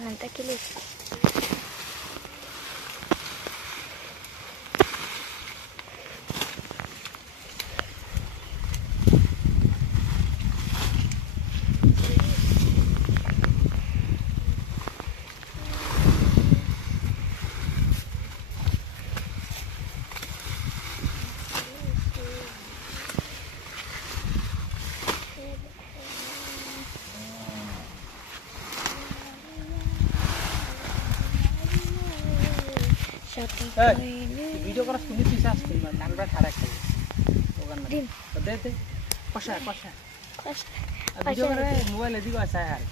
nanti kili. Video करा सुनी पीसा सुन नान बड़ा खारा खाई ओगन दे दे कशा वीडियो करे मोबाइल एदी को आसा यार